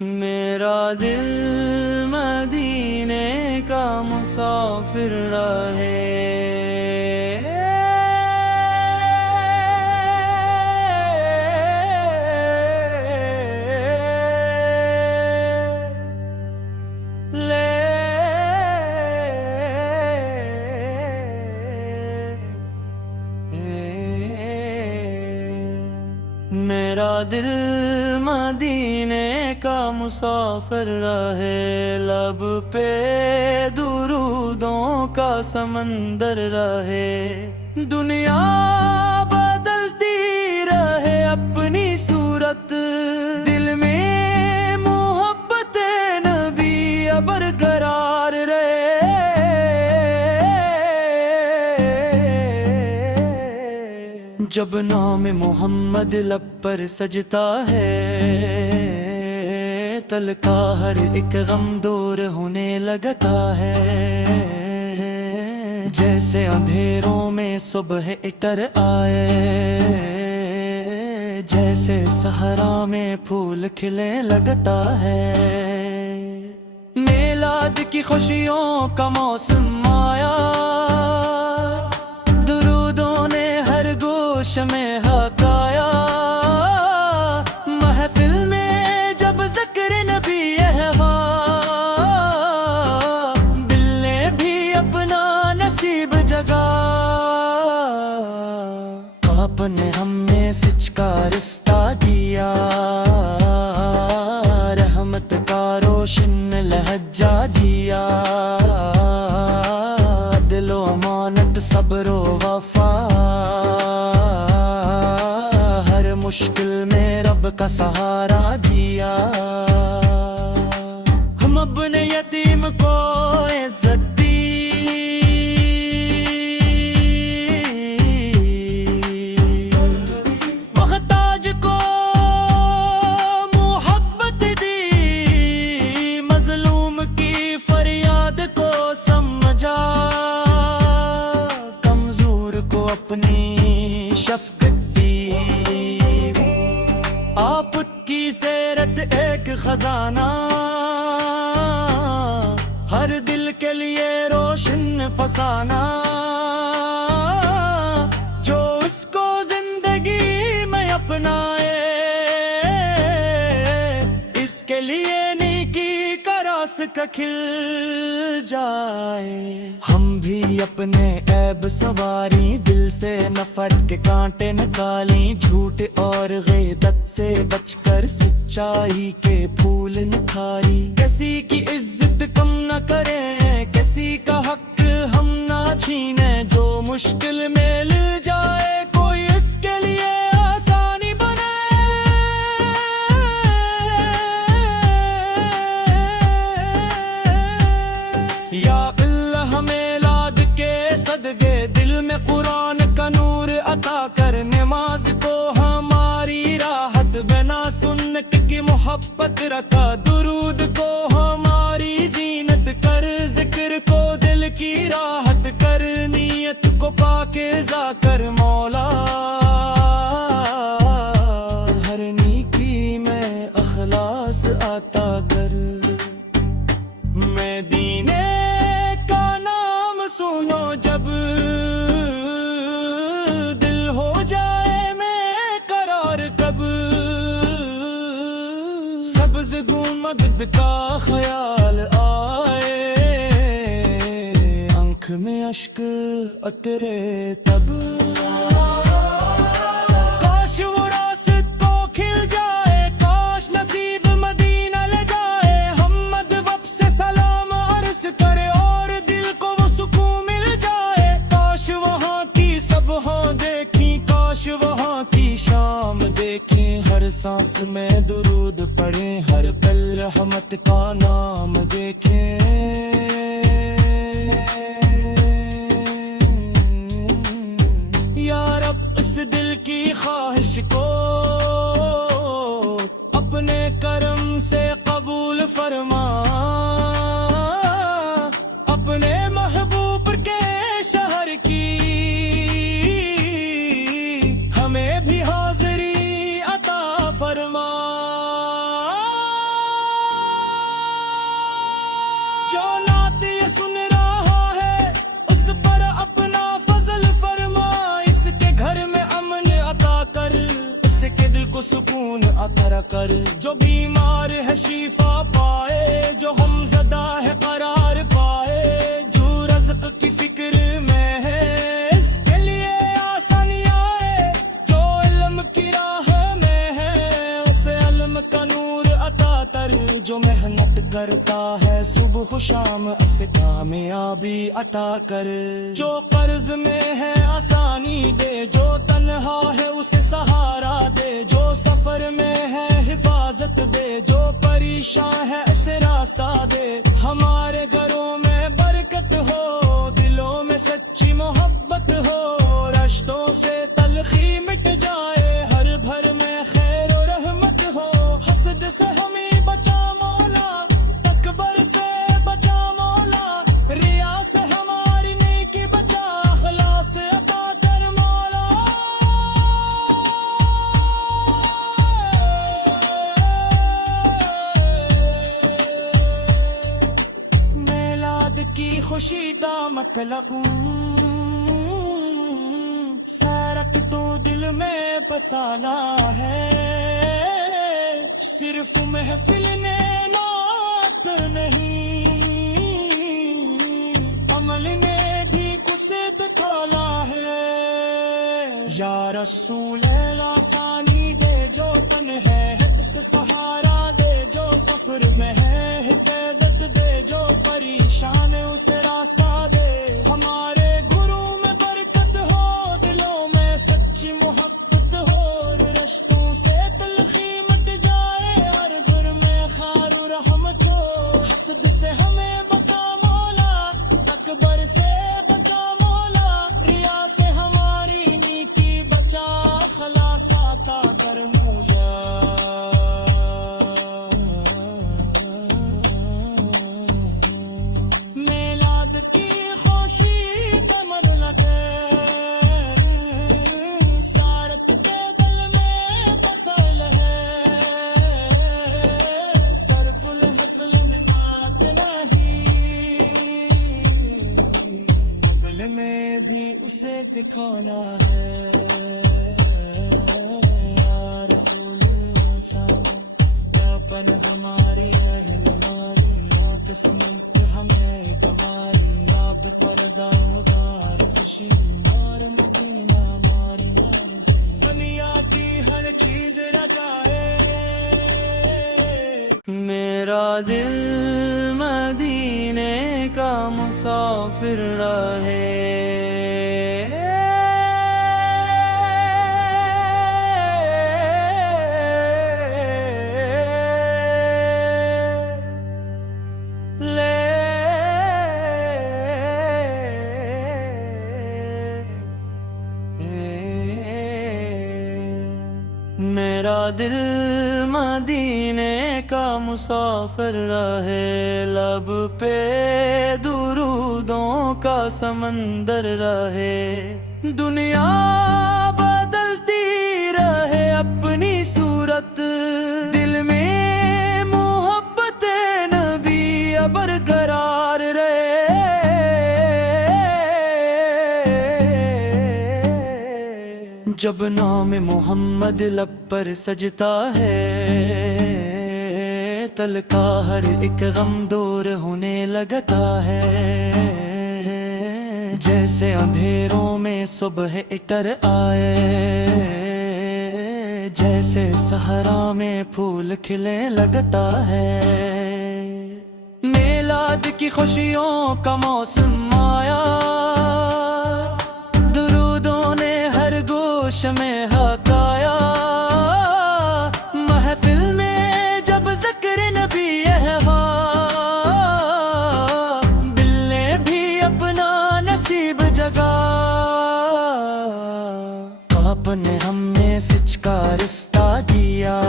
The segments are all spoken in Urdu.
میرا دل مدینے کا مسافر رہے، میرا دل مدینے کا مسافر رہے، لب پہ درودوں کا سمندر رہے، دنیا بدلتی رہے اپنی صورت، دل میں محبت نبی برقرار رہے۔ جب نام محمد لب پر سجتا ہے، تل کا ہر ایک غم دور ہونے لگتا ہے، جیسے اندھیروں میں صبح اتر آئے، جیسے صحرا میں پھول کھلے لگتا ہے، میلاد کی خوشیوں کا موسم آیا، میں حقایا، محفل میں جب ذکر نبی ہوا، دل نے بھی اپنا نصیب جگا، آپ نے ہمیں سچ کا رشتہ دیا، رحمت کا روشن لہجہ دیا، دل و امانت صبر و وفا، مشکل میں رب کا سہارا دیا، ہم اپنے یتیم کو عزت دی، محتاج کو محبت دی، مظلوم کی فریاد کو سمجھا، کمزور کو اپنی شفقت، آپ کی سیرت ایک خزانہ، ہر دل کے لیے روشن فسانہ، جو اس کو زندگی میں اپنائے، اس کے لیے نیکی کا راستہ کھل جائے، ہم بھی اپنے عیب سواری، دل سے نفرت کے کانٹے نکالیں، جھوٹ اور غیبت سے بچ کر سچائی کے پھول نکھاری، کسی کی عزت کم نہ کریں، کسی کا حق ہم نہ چھینیں، جو مشکل میں مل جائے کوئی اس کے لیے آسانی بنے، یا اللہ ہمیں لاد کے صدقے دل میں قرآن کا نور عطا کر، نماز کو ہماری راحت بنا، سنت کی محبت رکھا، درود کو ہماری زینت کر، ذکر کو دل کی راحت کر، نیت کو پاکیزہ کر، مولا ہر نیکی میں اخلاص عطا کر، مدینے کا نام سنو جب دل ہو جائے میں قرار کب، سبز گنبد کا خیال آئے، آنکھ میں اشک اترے تب، کاش وہ راست کو کھل جائے، کاش نصیب مدینہ لے جائے، ہم مدوب سے سلام عرض کرے اور دل کو وہ سکون مل جائے، کاش وہاں کی صبحوں دیکھیں، کاش وہاں کی شام دیکھیں، ہر سانس میں درود پڑھیں، ہر پل رحمت کا نام دیکھیں، یا رب اس دل کی خواہش کو اپنے کرم سے قبول فرما، اپنے محبوب کے شہر کی ہمیں بھی حاضری عطا فرما۔ کرا کر، جو بیمار ہے شفا پائے، جو ہم زدہ ہے قرار پائے، جو رزق کی فکر میں ہے اس کے لیے آسانی آئے، جو علم کی راہ میں ہے اسے علم کا نور عطا کر، جو محنت کرتا ہے صبح و شام اسے کامیابی عطا کر، جو قرض میں ہے آسانی دے، جو تنہا ہے اسے سہارا دے، جو سفر میں ہے حفاظت دے، جو پریشان ہے اسے راستہ دے، ہمارے گھروں میں برکت ہو، دلوں میں سچی محبت ہو، رشتوں سے تلخی مٹ جائے، ہر بھر میں خیر و رحمت ہو، حسد سے ہمیں بچا مولا، تکبر سے بچا مولا، ریا سے ہماری نیکی بچا، اخلاص سے عطا کر مولا۔ میلاد کی خوشی دامت لگوں، سیرت تو دل میں بسانا ہے، صرف محفل نے نعت نہیں، عمل نے بھی کچھ دکھانا ہے، یا رسول اللہ ثانی دے، جو پن ہے حفظ سے سہارا دے، جو سفر میں ہے حفاظت دے، جو پریشان ہے اسے راستہ دے، ہمارے گھروں میں برکت ہو، دلوں میں سچی محبت ہو، رشتوں سے تلخی مٹ جائے، ہر گھر میں خیر و رحمت ہو، حسد سے ہمیں بچا مولا، تکبر سے بچا مولا، ریا سے ہماری نیکی بچا، اخلاص عطا کر مولا۔ میلاد کی خوشی کمر لگے، سارت کے دل میں بسل ہے، صرف الحفل میں نعت نہیں، قبل میں بھی اسے دکھانا ہے، یا رسول یا پن ہماری اہل ہماری موت سمجھ ہمیں کمالی، آپ پردہ بار خوشی مار مدینہ مار یار سے، دنیا کی ہر چیز رٹائے، میرا دل مدینے کا مسافر رہے، میرا دل مدینے کا مسافر رہے، لب پہ درودوں کا سمندر رہے، دنیا بدلتی رہے اپنی صورت، دل میں محبت نبی برقرار رہے، جب نام محمد لب پر سجتا ہے، تل کا ہر ایک غم دور ہونے لگتا ہے، جیسے اندھیروں میں صبح اتر آئے، جیسے صحرا میں پھول کھلے لگتا ہے، میلاد کی خوشیوں کا موسم آیا، درودوں نے ہر گوش میں حقایا، محفل میں جب ذکر نبی ہوا، دل نے بھی اپنا نصیب جگا، آپ نے ہمیں سچ کا رشتہ دیا،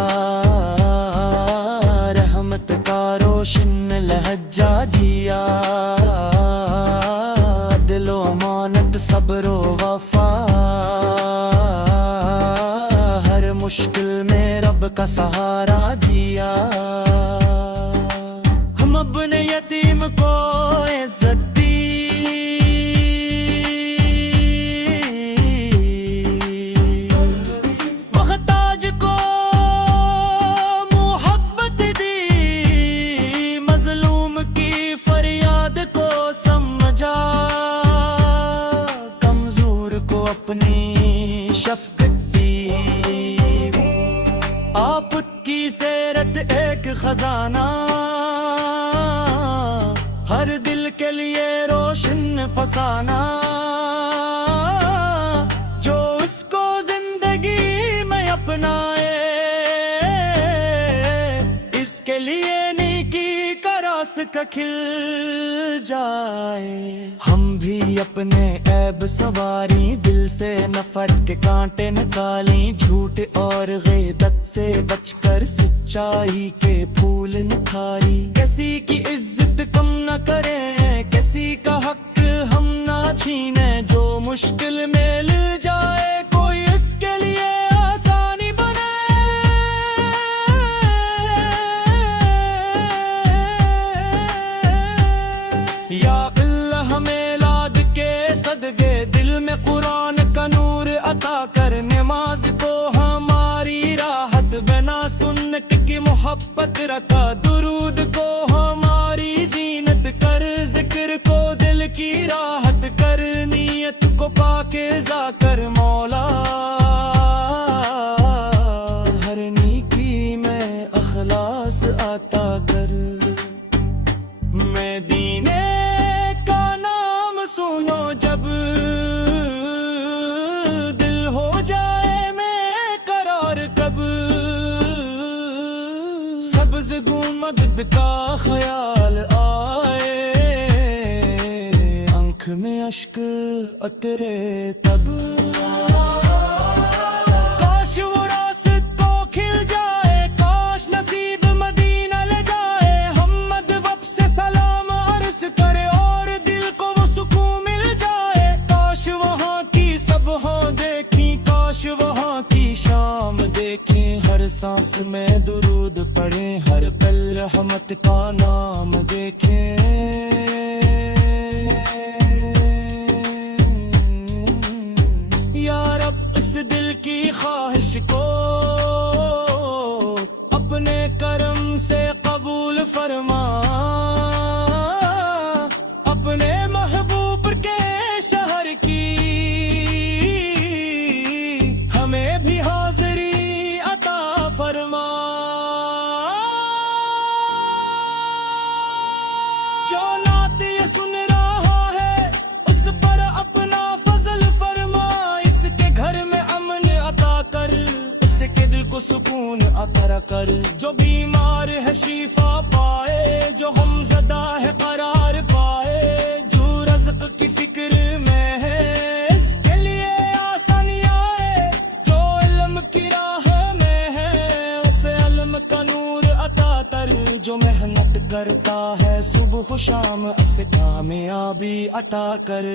رحمت کا روشن لہجہ دیا، دل و امانت صبر و وفا، ہر مشکل میں رب کا سہارا دیا، ہم اپنے یتیم کو عزت دی، محتاج کو خزانہ، ہر دل کے لیے روشن فسانہ، جو اس کو زندگی میں اپنائے، اس کے لیے نیکی کا راستہ کھل جائے۔ ہم بھی اپنے عیب سواری، دل سے نفرت کے کانٹے نکالیں، جھوٹ اور غیبت سے بچ کر سچائی کے پھول نکھاری۔ کسی کی عزت کم نہ کریں، کسی کا حق ہم نہ چھینیں، جو مشکل میں مل جائے کوئی اس کے لیے آسانی بنے۔ یا اللہ ہمیں لاد کے صدقے دل میں قرآن کا نور عطا کر، نماز کو ہماری راحت بنا، سنت کی محبت رکھا، درود کو ہماری زینت کر، ذکر کو دل کی راحت کر، نیت کو پاکیزہ کر مولا، ہر نیکی میں اخلاص عطا کر۔ میں دینے کا نام سنو جب دل ہو جائے میں قرار کب، سبز گنبد کا خیال آئے، آنکھ میں اشک اترے تب، کاش وہ راست کو کھل جائے، کاش نصیب مدینہ لے جائے، ہم مدوب سے سلام عرض کرے اور دل کو وہ سکون مل جائے، کاش وہاں کی صبحوں دیکھیں، کاش وہاں کی شام دیکھیں، ہر سانس میں درود پڑھیں، ہر پل رحمت کا نام دیکھیں۔ یا رب اس دل کی خواہش کو اپنے کرم سے قبول فرما، اپنے محبوب کے شہر کی ہمیں بھی حاضری عطا فرما، جو نعت یہ سن رہا ہے اس پر اپنا فضل فرما، اس کے گھر میں امن عطا کر، اس کے دل کو سکون عطا کر، جو بیمار ہے شفا پائے، جو غم زدہ ہے قرار پائے، جو رزق کی فکر میں ہے اس کے لیے آسانی آئے، جو علم کی راہ میں ہے اسے علم کا نور عطا کر، جو محنت کرتا ہے صبح و شام اسے کامیابی عطا کر،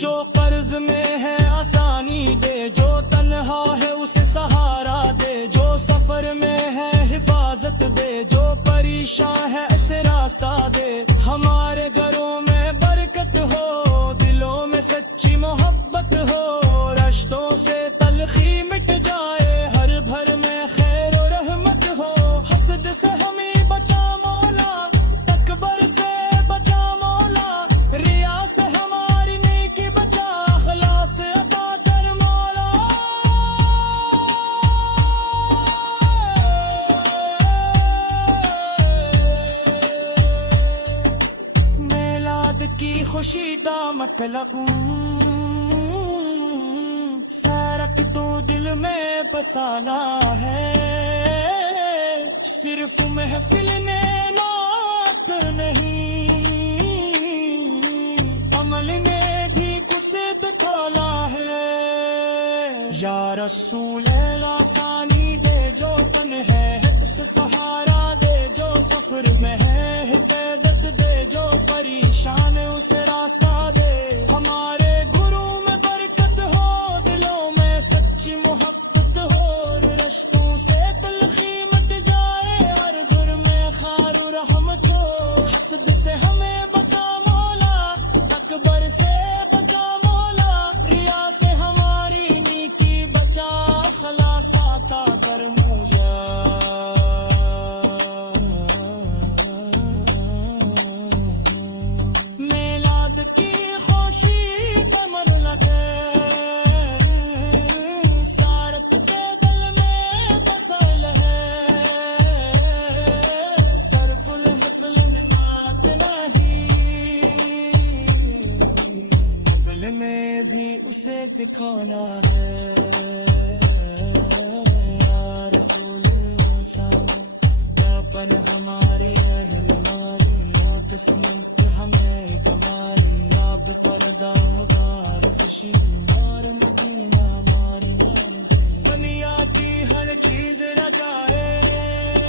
جو قرض میں ہے آسانی دے، جو تنہا ہے اسے سہارا دے، جو سفر میں ہے حفاظت دے، جو پریشان ہے اسے راستہ دے، ہمارے گھروں میں برکت ہو، دلوں میں سچی محبت ہو، رشتوں سے تلخی مٹ جائے، ہر بھر میں خیر و رحمت ہو، حسد سے ہمیں بچا مولا، تکبر سے بچا مولا، ریا سے ہماری نیکی بچا، اخلاص عطا کر مولا۔ میلاد کی خوشی دامت لگوں، سارک تو دل میں بسانا ہے، صرف محفل نے نعت نہیں، عمل نے بھی کسے دکھانا ہے، یا رسول اللہ آسانی دے، جو پن ہے حفظ سہارا دے، جو سفر میں ہے حفاظت دے، جو پریشان ہے اسے راستہ دے، ہمارے گھروں میں برکت ہو، دلوں میں سچی محبت ہو، رشتوں سے تلخی مٹ جائے، ہر گھر میں خیر و رحمت ہو، حسد سے ہمیں بچا مولا، تکبر سے بچا مولا، ریا سے ہماری نیکی بچا، خلاص عطا کر مجھے۔ میلاد کی خوشی کا مملک ہے، سارت کے دل میں بسل ہے، ایک کھونا ہے یا رسول ساپن ہماری رہنمائی آپ سمنت ہمیں کمالی آپ پردہ بار خوشی مار مدینہ مار دنیا کی ہر چیز رجائے